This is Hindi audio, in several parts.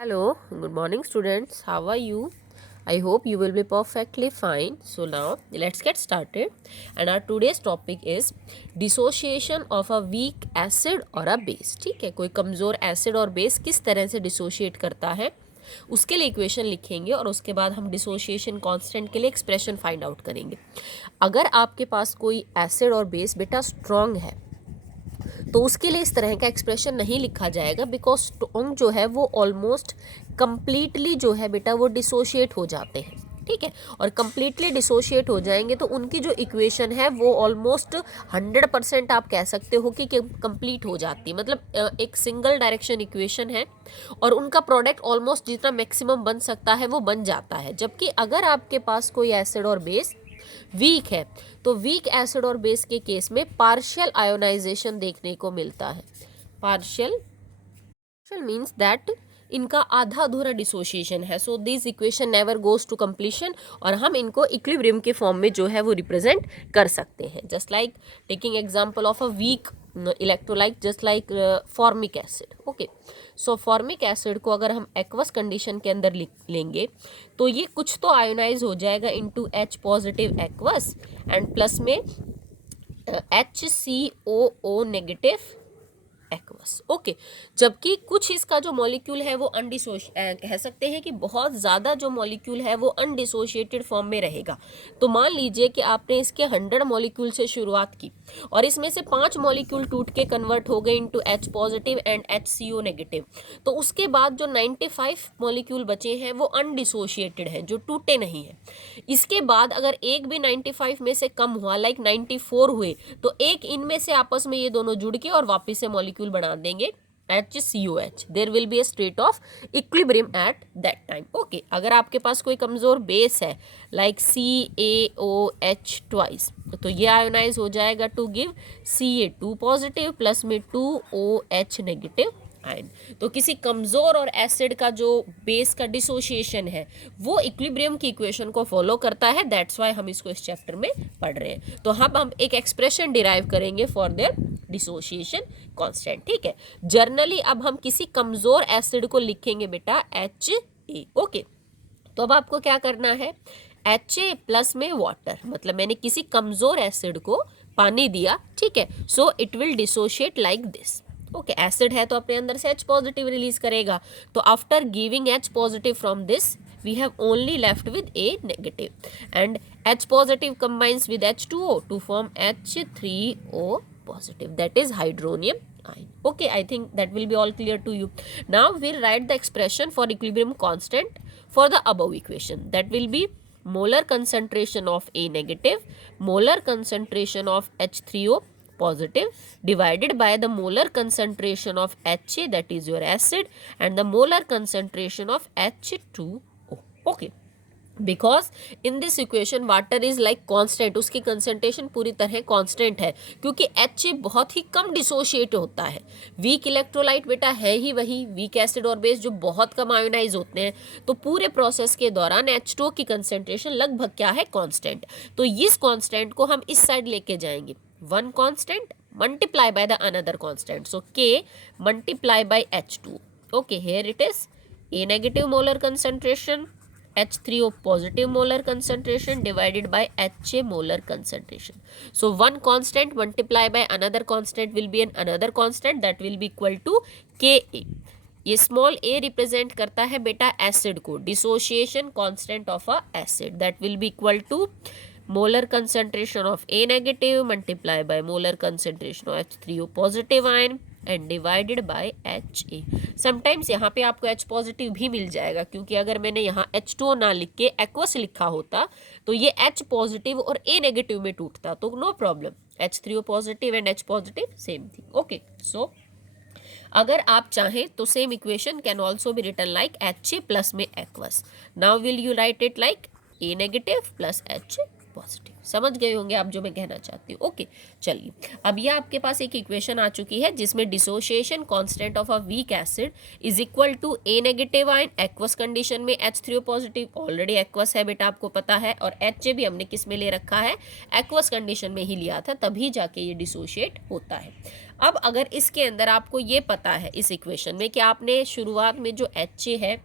Hello, good morning, students. How are you? I hope you will be perfectly fine. So, now let's get started. And our today's topic is dissociation of a weak acid or a base. ठीक है, कोई कमज़ोर एसिड और बेस किस तरह से डिसोशिएट करता है उसके लिए इक्वेशन लिखेंगे और उसके बाद हम डिसोशिएशन कांस्टेंट के लिए एक्सप्रेशन फाइंड आउट करेंगे। अगर आपके पास कोई एसिड और बेस बेटा स्ट्रॉन्ग है तो उसके लिए इस तरह का एक्सप्रेशन नहीं लिखा जाएगा, बिकॉज स्ट्रॉन्ग जो है वो ऑलमोस्ट कंप्लीटली जो है बेटा वो डिसोशिएट हो जाते हैं। ठीक है, और कंप्लीटली डिसोशिएट हो जाएंगे तो उनकी जो इक्वेशन है वो ऑलमोस्ट 100% आप कह सकते हो कि कंप्लीट हो जाती है। मतलब एक सिंगल डायरेक्शन इक्वेशन है और उनका प्रोडक्ट ऑलमोस्ट जितना मैक्सिमम बन सकता है वो बन जाता है। जबकि अगर आपके पास कोई एसिड और बेस वीक है तो वीक एसिड और बेस के केस में पार्शियल आयोनाइजेशन देखने को मिलता है। पार्शियल मीन्स दैट इनका आधा अधूरा डिसोसिएशन है। So this equation never goes to completion और हम इनको इक्विलिब्रियम के फॉर्म में जो है वो रिप्रेजेंट कर सकते हैं। Just like taking example of a weak electrolyte just like formic acid. Okay, so formic acid को अगर हम एक्वस कंडीशन के अंदर लेंगे तो ये कुछ तो आयोनाइज हो जाएगा into H positive aqueous and plus में HCOO नेगेटिव एक्वस। ओके, जबकि कुछ इसका जो मॉलिक्यूल है वो कह सकते हैं कि बहुत ज़्यादा जो मॉलिक्यूल है वो अनडिसोशिएटेड फॉर्म में रहेगा। तो मान लीजिए कि आपने इसके 100 मॉलिक्यूल से शुरुआत की और इसमें से 5 मॉलिक्यूल टूट के कन्वर्ट हो गए into H positive and HCO negative, तो उसके बाद जो 95 मॉलिक्यूल बचे हैं वो अनडिसोशिएटेड हैं, जो टूटे नहीं हैं। इसके बाद अगर एक भी 95 में से कम हुआ, लाइक 94 हुए, तो एक इनमें से आपस में ये दोनों जुड़ के और वापस से मॉलिक्यूल बना देंगे HCOH। There will be a state of equilibrium at that time. Okay, अगर आपके पास कोई कमजोर बेस है लाइक CaOH ट्वाइस, तो ये आयोनाइज हो जाएगा to give Ca2 positive plus में 2OH नेगेटिव आयन। तो किसी कमज़ोर और एसिड का जो बेस का डिसोसिएशन है वो इक्विलिब्रियम की इक्वेशन को फॉलो करता है। दैट्स वाई हम इसको इस चैप्टर में पढ़ रहे हैं। तो हम एक एक्सप्रेशन डिराइव करेंगे फॉर देयर डिसोसिएशन कांस्टेंट। ठीक है, जर्नली अब हम किसी कमज़ोर एसिड को लिखेंगे बेटा HA। ओके, तो अब आपको क्या करना है, HA प्लस में वाटर, मतलब मैंने किसी कमज़ोर एसिड को पानी दिया। ठीक है, so it will dissociate like this. Okay, acid है तो अपने अंदर से H पॉजिटिव रिलीज करेगा। तो after giving H positive from this we have only left with A negative and H positive combines with H2O to form H3O positive, that is hydronium ion. Okay, I think that will be all clear to you. Now we'll write the expression for equilibrium constant for the above equation. That will be molar concentration of A negative, molar concentration of H3O positive divided by the molar concentration of HA, that is your acid, and the molar concentration of H2O. Okay, because in this equation water is like constant, उसकी कंसनट्रेशन पूरी तरह कॉन्स्टेंट है क्योंकि HA बहुत ही कम डिसोशिएट होता है। वीक इलेक्ट्रोलाइट बेटा है ही वही वीक एसिड और बेस जो बहुत कम आयोनाइज होते हैं। तो पूरे प्रोसेस के दौरान H2O की कंसनट्रेशन लगभग क्या है, कॉन्स्टेंट। तो इस कॉन्स्टेंट को हम इस साइड लेके जाएंगे, one constant multiply by the another constant, so K multiply by H2। Okay, here it is A negative molar concentration, H3O positive molar concentration divided by HA molar concentration. So one constant multiplied by another constant will be another constant, that will be equal to Ka. ये स्मॉल a रिप्रेजेंट करता है बेटा एसिड को, dissociation constant of a acid, that will be equal to molar concentration of A negative multiply by molar concentration of H3O positive ion and divided by HA। Sometimes यहाँ पे आपको H पॉजिटिव भी मिल जाएगा, क्योंकि अगर मैंने यहाँ H2O ना लिख के एक्वस लिखा होता तो ये H पॉजिटिव और A नेगेटिव में टूटता, तो no problem, H3O positive and H positive same thing. Okay, so अगर आप चाहें तो same equation can also be written like HA plus में aqueous. Now will you write it like A negative plus H positive. समझ गए होंगे आप जो मैं कहना चाहती हूँ। ओके, चलिए, अब ये आपके पास एक इक्वेशन आ चुकी है जिसमें dissociation constant of a weak acid is equal to A negative ion aqueous condition में H3O पॉजिटिव, ऑलरेडी एक्वस है बेटा आपको पता है, और HA भी हमने किस में ले रखा है, एक्वस कंडीशन में ही लिया था, तभी जाके ये डिसोशिएट होता है। अब अगर इसके अंदर आपको ये पता है इस इक्वेशन में कि आपने शुरुआत में जो HA है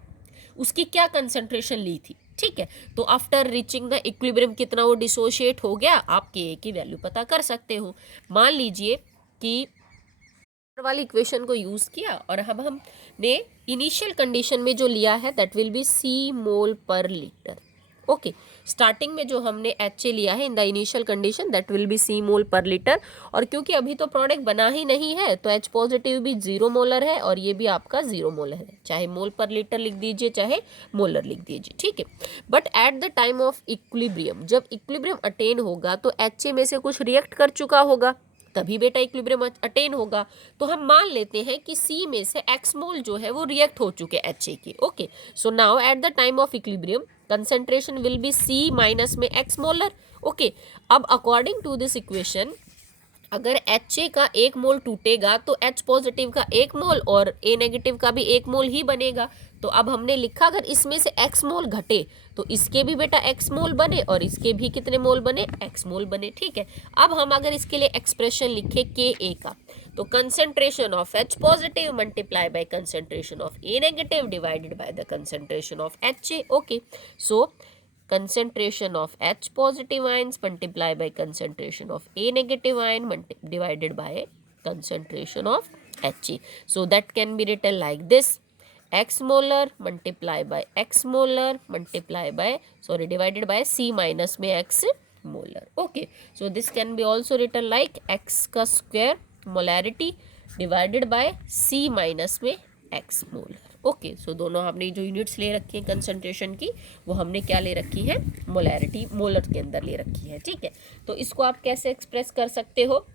उसकी क्या कंसंट्रेशन ली थी, ठीक है, तो आफ्टर रीचिंग द इक्विलिब्रियम कितना वो डिसोशिएट हो गया, आप Ka की वैल्यू पता कर सकते हो। मान लीजिए कि वाली इक्वेशन को यूज किया और अब हमने इनिशियल कंडीशन में जो लिया है दैट विल बी C मोल पर लीटर। ओके, स्टार्टिंग में जो हमने HA लिया है in the initial condition that will B C मोल पर लीटर, और क्योंकि अभी तो प्रोडक्ट बना ही नहीं है तो H पॉजिटिव भी 0 मोलर है और ये भी आपका 0 मोलर है, चाहे मोल पर लीटर लिख दीजिए चाहे मोलर लिख दीजिए, ठीक है। But at the time of equilibrium, जब इक्विलिब्रियम अटेन होगा तो HA में से कुछ रिएक्ट कर चुका होगा, तभी बेटा इक्विलिब्रियम अटेन होगा। तो हम मान लेते हैं कि C में से X मोल जो है वो रिएक्ट हो चुके HA के। Okay, so now at the time of equilibrium concentration will be C minus में X मोलर। ओके, अब अकॉर्डिंग टू दिस इक्वेशन अगर HA का 1 मोल टूटेगा तो H पॉजिटिव का 1 मोल और A नेगेटिव का भी 1 मोल ही बनेगा। तो अब हमने लिखा अगर इसमें से X मोल घटे तो इसके भी बेटा X मोल बने और इसके भी कितने मोल बने, X मोल बने, ठीक है। अब हम अगर इसके लिए एक्सप्रेशन लिखे Ka का, तो concentration of H positive multiply by concentration of A negative divided by the concentration of HA। Okay, so concentration of H positive ions multiplied by concentration of A negative ion divided by concentration of HE. So that can be written like this: X molar multiplied by X molar multiplied by divided by C minus में X molar. Okay, so this can be also written like X का square molarity divided by C minus में X molar. ओके, सो दोनों हमने जो यूनिट्स ले रखी हैं कंसंट्रेशन की वो हमने क्या ले रखी है, मोलैरिटी मोलर के अंदर ले रखी है, ठीक है। तो इसको आप कैसे एक्सप्रेस कर सकते हो,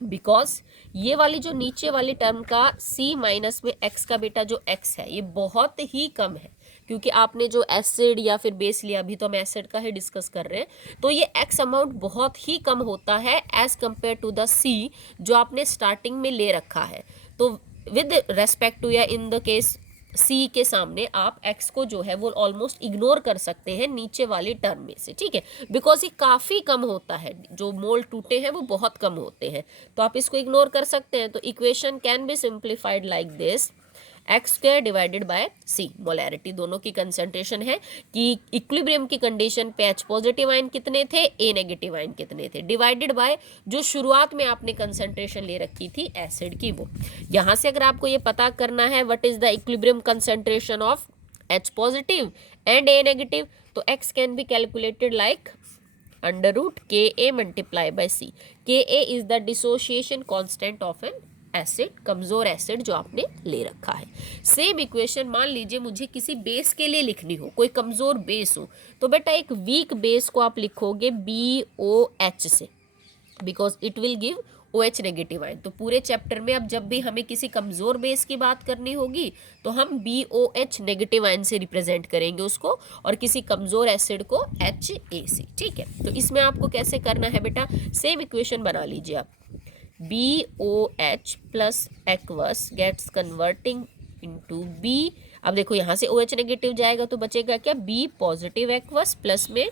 बिकॉज ये वाली जो नीचे वाली टर्म का C माइनस में X का बेटा जो X है ये बहुत ही कम है, क्योंकि आपने जो एसिड या फिर बेस लिया, अभी तो हम एसिड का ही डिस्कस कर रहे हैं, तो ये X अमाउंट बहुत ही कम होता है as compare to the C जो आपने स्टार्टिंग में ले रखा है। तो विद रेस्पेक्ट टू या इन द केस C के सामने आप X को जो है वो ऑलमोस्ट इग्नोर कर सकते हैं नीचे वाली टर्म में से, ठीक है, बिकॉज ये काफ़ी कम होता है, जो मोल टूटे हैं वो बहुत कम होते हैं, तो आप इसको इग्नोर कर सकते हैं। तो equation can be simplified like this: x square divided by C, molarity दोनों की कंसंट्रेशन है कि इक्विलिब्रियम की कंडीशन पे H पॉजिटिव आयन कितने थे, A नेगेटिव आयन कितने थे, डिवाइडेड बाय जो शुरुआत में आपने कंसंट्रेशन ले रखी थी एसिड की वो। यहाँ से अगर आपको ये पता करना है what is the equilibrium concentration of H positive and A negative, तो X can be calculated like under root Ka multiply by C। Ka is the dissociation constant of an acid, कमजोर एसिड जो आपने ले रखा है। सेम इक्वेशन मान लीजिए मुझे किसी बेस के लिए लिखनी हो, कोई कमजोर बेस हो, तो बेटा एक वीक बेस को आप लिखोगे BOH से, because it will give OH negative ion. तो पूरे चैप्टर में अब जब भी हमें किसी कमजोर बेस की बात करनी होगी तो हम BOH नेगेटिव आयन से रिप्रेजेंट करेंगे उसको, और किसी कमजोर एसिड को HA से, ठीक है। तो इसमें आपको कैसे करना है बेटा, सेम इक्वेशन बना लीजिए आप, BOH plus aqueous gets converting into B। अब देखो यहाँ से OH नेगेटिव जाएगा तो बचेगा क्या, B पॉजिटिव एक्वस प्लस में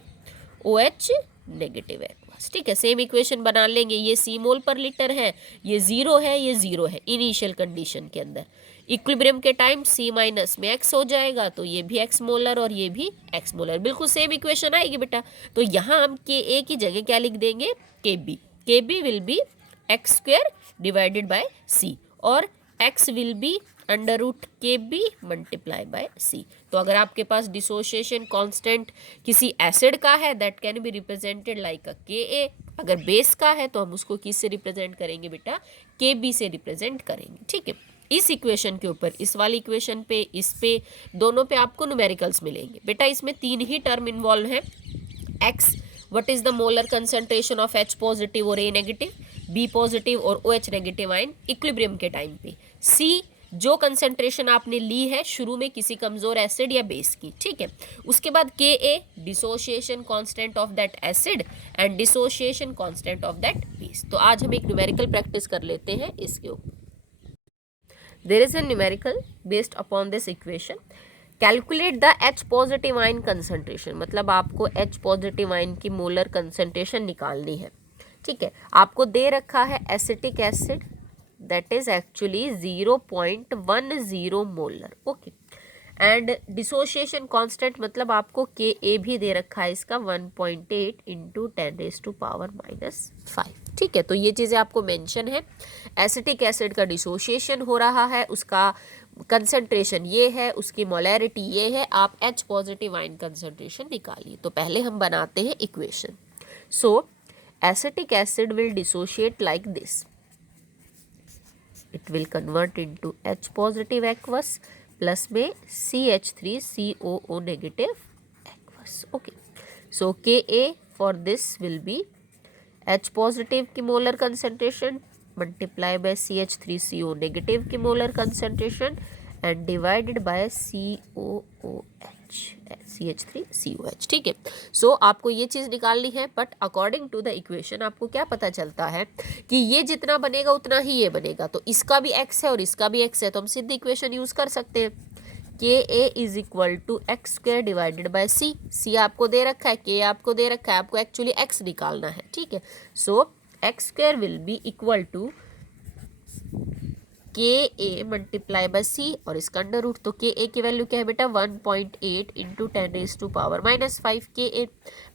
OH नेगेटिव एक्वस, ठीक है। सेम इक्वेशन बना लेंगे, ये C मोल पर लीटर है, ये 0 है, ये 0 है इनिशियल कंडीशन के अंदर। इक्विलिब्रियम के टाइम C माइनस में X हो जाएगा तो ये भी X मोलर और ये भी X मोलर, बिल्कुल सेम इक्वेशन आएगी बेटा। तो यहाँ हम Ka की जगह क्या लिख देंगे, KB will be x square divided by C और x will be under root KB multiply by C। तो अगर आपके पास डिसोसिएशन कांस्टेंट किसी एसिड का है that can be represented like a Ka, अगर बेस का है तो हम उसको किस से रिप्रेजेंट करेंगे बेटा, KB से रिप्रेजेंट करेंगे, ठीक है। इस इक्वेशन के ऊपर, इस वाली इक्वेशन पे, इस पे, दोनों पे आपको न्यूमेरिकल्स मिलेंगे बेटा। इसमें 3 ही टर्म इन्वॉल्व है, x what is the molar concentration of H positive और A नेगेटिव, B पॉजिटिव और OH नेगेटिव आयन इक्विलिब्रियम के टाइम पे, C जो कंसंट्रेशन आपने ली है शुरू में किसी कमजोर एसिड या बेस की, ठीक है। उसके बाद Ka dissociation constant of that acid and dissociation constant of that base. तो आज हम एक न्यूमेरिकल प्रैक्टिस कर लेते हैं इसके ऊपर। There is a numerical based upon this equation, calculate the H positive ion concentration, मतलब आपको H पॉजिटिव आयन की मोलर कंसंट्रेशन निकालनी है, ठीक है। आपको दे रखा है acetic acid that is actually 0.10 molar. Okay, and dissociation constant मतलब आपको के ए भी दे रखा है इसका 1.8 इंटू 10⁻⁻5। ठीक है, तो ये चीज़ें आपको मेंशन है। एसिटिक एसिड का डिसोसिएशन हो रहा है, उसका कंसंट्रेशन ये है, उसकी मोलैरिटी ये है, आप H पॉजिटिव आयन कंसंट्रेशन निकालिए। तो पहले हम बनाते हैं equation. So acetic acid will dissociate like this, it will convert into H positive aqueous plus में CH3COO negative aqueous. Okay, so KA for this will be H positive की molar concentration multiply by CH3CO negative की molar concentration and divided by CH3COH। ठीक है, सो आपको ये चीज़ निकालनी है, but according to the equation आपको क्या पता चलता है कि ये जितना बनेगा उतना ही ये बनेगा। तो इसका भी x है और इसका भी x है, तो हम सीधी इक्वेशन यूज़ कर सकते हैं। KA is equal to x square divided by C आपको दे रखा है, K आपको दे रखा है, आपको एक्चुअली x निकालना है। ठीक है, so x square will be equal to KA multiply by C और इसका अंडर रूट। तो KA की वैल्यू क्या है बेटा 1.8 into 10⁻⁻5, KA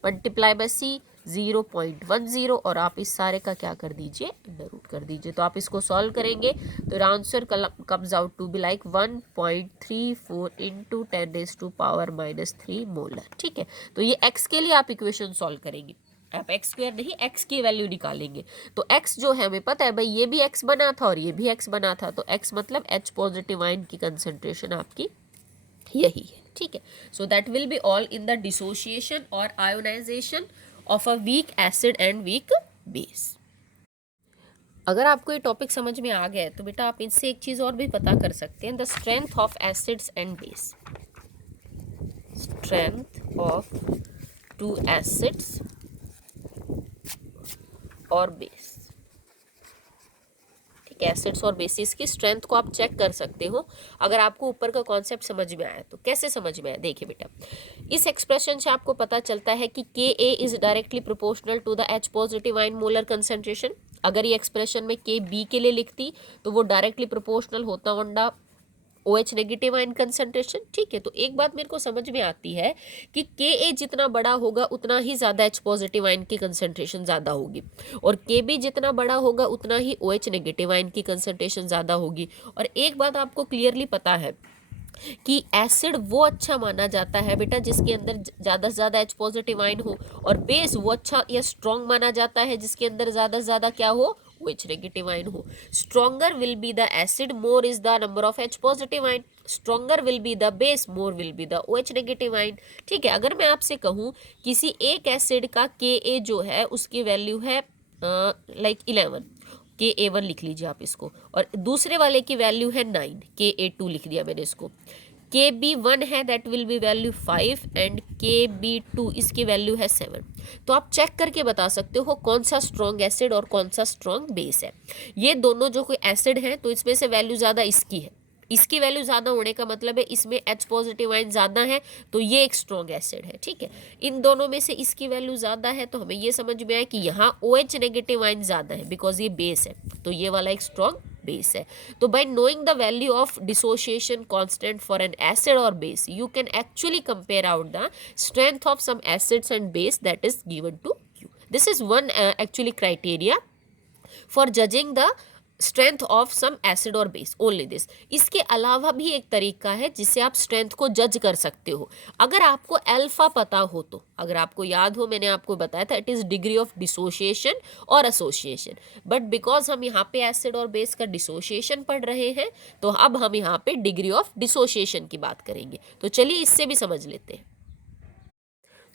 multiply by C 0.10 और आप इस सारे का क्या कर दीजिए अंडर रूट कर दीजिए। तो आप इसको सॉल्व करेंगे तो answer comes out to be like 1.34 into 10⁻⁻3 molar. ठीक है, तो ये x के लिए आप इक्वेशन सॉल्व करेंगे, आप एक्स स्क्वायर नहीं x की वैल्यू निकालेंगे। तो x जो है हमें पता है भाई, ये भी x बना था और ये भी x बना था, तो x मतलब H पॉजिटिव आयन की कंसंट्रेशन आपकी यही है। ठीक है, so that will be all in the dissociation और ionization of a weak acid and weak base. अगर आपको ये टॉपिक समझ में आ गया है तो बेटा आप इनसे एक चीज़ और भी पता कर सकते हैं, the strength of acids and base. Strength of two acids और बेस। ठीक है, एसिड्स और बेसिस की स्ट्रेंथ को आप चेक कर सकते हो अगर आपको ऊपर का कॉन्सेप्ट समझ में आया। तो कैसे समझ में आया, देखिए बेटा, इस एक्सप्रेशन से आपको पता चलता है कि KA is directly proportional to the H positive ion molar concentration. अगर ये एक्सप्रेशन में KB के लिए लिखती तो वो डायरेक्टली प्रोपोर्शनल होता Honda OH negative ion concentration. ठीक है, तो एक बात मेरे को समझ में आती है कि KA जितना बड़ा होगा उतना ही ज़्यादा H पॉजिटिव आयन की कंसंट्रेशन ज़्यादा होगी, और KB जितना बड़ा होगा उतना ही OH नेगेटिव आयन की कंसंट्रेशन ज़्यादा होगी। और एक बात आपको क्लियरली पता है कि एसिड वो अच्छा माना जाता है बेटा जिसके अंदर ज़्यादा से ज़्यादा H पॉजिटिव आयन हो, और बेस वो अच्छा या स्ट्रॉन्ग माना जाता है जिसके अंदर ज़्यादा से ज़्यादा क्या हो, OH नेगेटिव आयन हो। Stronger will be the acid, more is the number of H positive ion. Stronger will be the base, more will be the OH negative ion. ठीक है, अगर मैं आपसे कहूँ किसी एक एसिड का KA जो है उसकी वैल्यू है लाइक 11, KA1 लिख लीजिए आप इसको, और दूसरे वाले की वैल्यू है 9, KA2 लिख दिया मैंने इसको। KB1 है that will B value 5 and KB2 इसकी वैल्यू है 7। तो आप चेक करके बता सकते हो कौन सा स्ट्रॉन्ग एसिड और कौन सा स्ट्रॉन्ग बेस है। ये दोनों जो कोई एसिड है तो इसमें से वैल्यू ज़्यादा इसकी है, इसकी वैल्यू ज़्यादा होने का मतलब है इसमें H पॉजिटिव आयन ज़्यादा है तो ये एक स्ट्रॉन्ग एसिड है। ठीक है, इन दोनों में से इसकी वैल्यू ज़्यादा है तो हमें ये समझ में आया कि यहाँ OH नेगेटिव आयन ज़्यादा है बिकॉज ये बेस है, तो ये वाला एक स्ट्रॉन्ग बेस है। तो by knowing the value of dissociation constant for an acid और base you can actually compare out the strength of some acids and base that is given to you. This is one actually criteria for judging the strength of some acid और बेस, ओनली दिस। इसके अलावा भी एक तरीका है जिससे आप स्ट्रेंथ को जज कर सकते हो। अगर आपको अल्फा पता हो तो, अगर आपको याद हो मैंने आपको बताया था it is degree of dissociation और एसोसिएशन, बट बिकॉज हम यहाँ पे एसिड और बेस का डिसोसिएशन पढ़ रहे हैं तो अब हम यहाँ पे डिग्री ऑफ डिसोसिएशन की बात करेंगे। तो चलिए इससे भी समझ लेते हैं।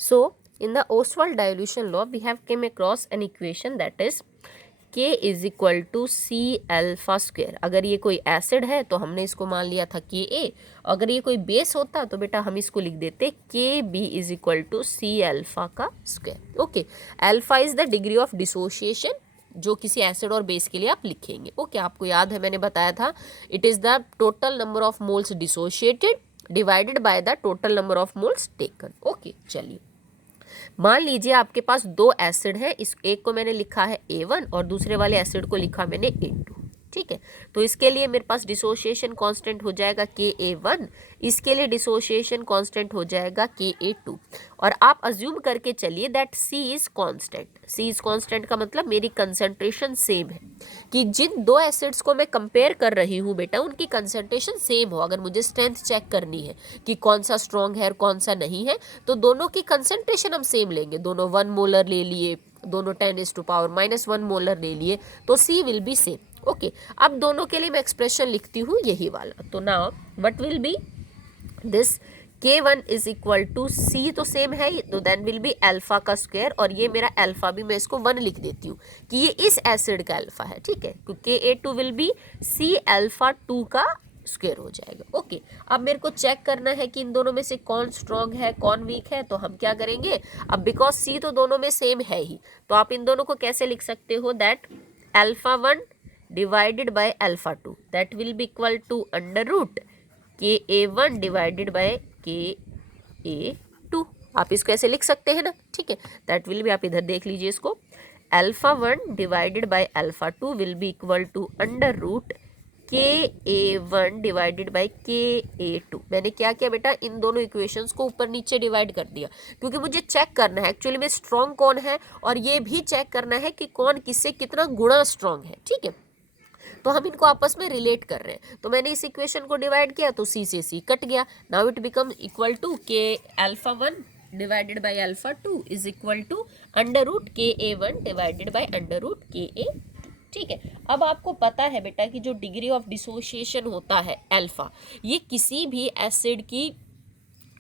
So in the Ostwald dilution law we have came across an equation that is K is equal to C alpha square. अगर ये कोई एसिड है तो हमने इसको मान लिया था KA, अगर ये कोई बेस होता तो बेटा हम इसको लिख देते KB is equal to C alpha का square. Okay, alpha is the degree of dissociation जो किसी एसिड और बेस के लिए आप लिखेंगे। ओके, आपको याद है मैंने बताया था it is the total number of moles dissociated divided by the total number of moles taken. Okay, चलिए मान लीजिए आपके पास दो एसिड है, इस एक को मैंने लिखा है A1 और दूसरे वाले एसिड को लिखा मैंने A2। ठीक ठीक है। तो इसके लिए मेरे पास डिसोसिएशन कांस्टेंट हो जाएगा Ka1, इसके लिए डिसोसिएशन कांस्टेंट हो जाएगा Ka2। और आप अज्यूम करके चलिए that C is constant. C is constant का मतलब मेरी कंसंट्रेशन सेम है, कि जिन दो एसिड्स को मैं कंपेयर कर रही हूँ बेटा उनकी कंसंट्रेशन सेम हो। अगर मुझे स्ट्रेंथ चेक करनी है कि कौन सा स्ट्रॉन्ग है और कौन सा नहीं है, तो दोनों की कंसंट्रेशन हम सेम लेंगे। दोनों 1 मोलर ले लिए, दोनों 10⁻⁻1 मोलर ले लिए, तो C will be same. Okay, अब दोनों के लिए मैं एक्सप्रेशन लिखती हूँ यही वाला। तो now what will be this, K1 is equal to C तो सेम है ही, तो देन विल बी अल्फा का स्क्वायर, और ये मेरा अल्फा भी मैं इसको 1 लिख देती हूँ कि ये इस एसिड का अल्फा है, ठीक है। तो Ka2 will be C alpha 2 का स्क्वायर हो जाएगा। ओके, अब मेरे को चेक करना है कि इन दोनों में से कौन स्ट्रॉन्ग है कौन वीक है। तो हम क्या करेंगे, अब बिकॉज C तो दोनों में सेम है ही, तो आप इन दोनों को कैसे लिख सकते हो, that alpha 1 divided by alpha 2 that will be equal to under root Ka1 divided by Ka2। आप इसको ऐसे लिख सकते हैं ना, ठीक है। दैट विल बी, आप इधर देख लीजिए इसको, alpha 1 divided by alpha 2 will be equal to under root Ka1 divided by Ka2। मैंने क्या किया बेटा, इन दोनों इक्वेशंस को ऊपर नीचे डिवाइड कर दिया, क्योंकि मुझे चेक करना है एक्चुअली में स्ट्रॉन्ग कौन है, और ये भी चेक करना है कि कौन किससे कितना गुणा स्ट्रॉन्ग है, ठीक है। तो हम इनको आपस में रिलेट कर रहे हैं। तो मैंने इस इक्वेशन को डिवाइड किया तो C से C कट गया। Now it become equal to K alpha 1 divided by alpha 2 is equal to under root Ka1 divided by under root Ka, ठीक है। अब आपको पता है बेटा कि जो डिग्री ऑफ डिसोसिएशन होता है अल्फा, ये किसी भी एसिड की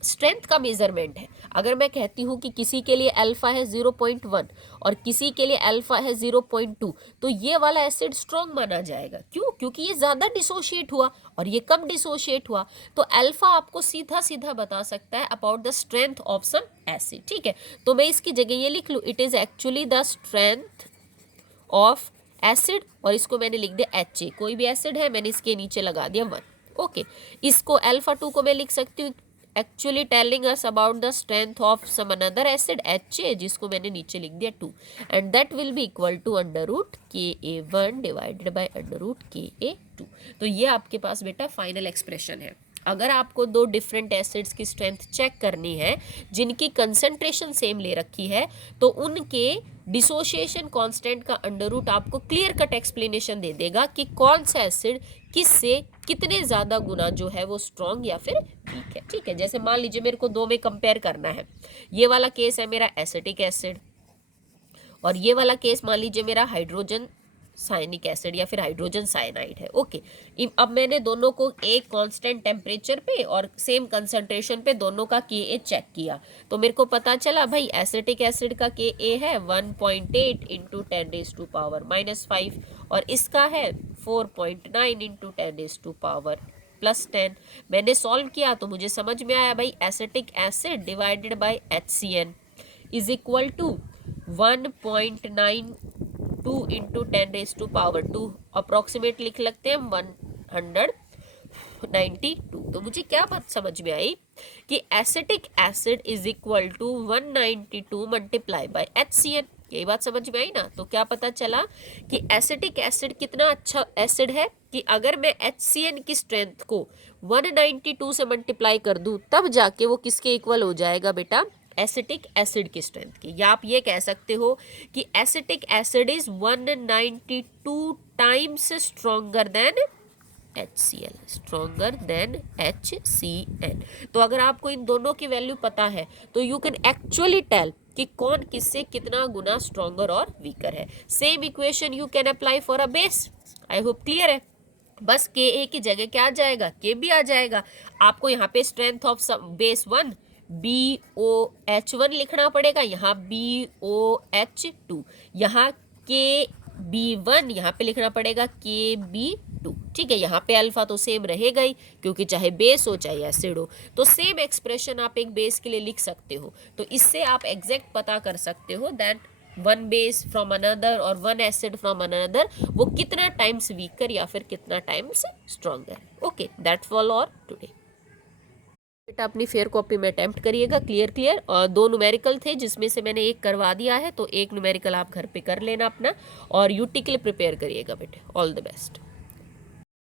स्ट्रेंथ का मेजरमेंट है। अगर मैं कहती हूँ कि किसी के लिए अल्फा है 0.1 और किसी के लिए अल्फा है 0.2, तो ये वाला एसिड स्ट्रॉन्ग माना जाएगा। क्यों? क्योंकि ये ज़्यादा डिसोशिएट हुआ और ये कम डिसोशिएट हुआ। तो अल्फा आपको सीधा सीधा बता सकता है about the strength of some acid, ठीक है। तो मैं इसकी जगह ये लिख लूँ, it is actually the strength of acid, और इसको मैंने लिख दिया HA। कोई भी एसिड है मैंने इसके नीचे लगा दिया 1। ओके, इसको अल्फा 2 को मैं लिख सकती हूँ actually telling us about the strength of some another acid HA, जिसको मैंने नीचे लिख दिया 2, and that will be equal to under root Ka1 divided by under root Ka2। तो ये आपके पास बेटा फाइनल एक्सप्रेशन है। अगर आपको दो डिफरेंट एसिड्स की स्ट्रेंथ चेक करनी है जिनकी कंसंट्रेशन सेम ले रखी है, तो उनके डिसोसिएशन कांस्टेंट का अंडर रूट आपको क्लियर कट एक्सप्लेनेशन दे देगा कि कौन सा एसिड किससे कितने ज़्यादा गुना जो है वो स्ट्रॉन्ग या फिर वीक है, ठीक है। जैसे मान लीजिए मेरे को दो में कंपेयर करना है, ये वाला केस है मेरा एसिटिक एसिड, और ये वाला केस मान लीजिए मेरा हाइड्रोजन साइनिक एसिड या फिर हाइड्रोजन साइनाइड है। ओके, अब मैंने दोनों को एक कांस्टेंट टेम्परेचर पे और सेम कंसंट्रेशन पे दोनों का Ka चेक किया, तो मेरे को पता चला भाई एसिटिक एसिड का Ka है 1.8 इंटू 10⁻⁻5 और इसका है 4.9 इंटू 10⁻+10। मैंने सॉल्व किया तो मुझे समझ में आया भाई acetic acid divided by HCN is equal to 1.92 into 10⁻2 approximate लिख लगते हैं 192। तो मुझे क्या बात समझ में आई कि acetic acid is equal to 192 multiply by HCN। यही बात समझ में आई ना। तो क्या पता चला कि एसिटिक एसिड कितना अच्छा एसिड है कि अगर मैं HCN की स्ट्रेंथ को 192 से मल्टीप्लाई कर दूं तब जाके वो किसके इक्वल हो जाएगा बेटा, एसिटिक एसिड की स्ट्रेंथ की। या आप ये कह सकते हो कि acetic acid is 192 times stronger than HCl, stronger than HCN। तो अगर आपको इन दोनों की वैल्यू पता है तो यू कैन एक्चुअली टेल कि कौन किससे कितना गुना स्ट्रॉन्गर और वीकर है। Same equation you can apply for a base. I hope clear है। बस Ka की जगह क्या आ जाएगा, K भी आ जाएगा। आपको यहाँ पे स्ट्रेंथ ऑफ बेस 1 BOH1 लिखना पड़ेगा, यहाँ BOH2, यहाँ KB1 यहाँ पे लिखना पड़ेगा KB2, ठीक है। यहाँ पे अल्फा तो सेम रहेगा ही क्योंकि चाहे बेस हो चाहे एसिड हो, तो सेम एक्सप्रेशन आप एक बेस के लिए लिख सकते हो। तो इससे आप एग्जैक्ट पता कर सकते हो that one base from another और वन एसिड फ्रॉम अनदर वो कितना टाइम्स वीकर या फिर कितना times stronger. Okay, that's all और टुडे। बेटा अपनी फेयर कॉपी में अटेम्प्ट करिएगा। क्लियर और दो न्यूमेरिकल थे जिसमें से मैंने एक करवा दिया है, तो एक न्यूमेरिकल आप घर पे कर लेना अपना और यूटी के लिए प्रिपेयर करिएगा बेटे। All the best.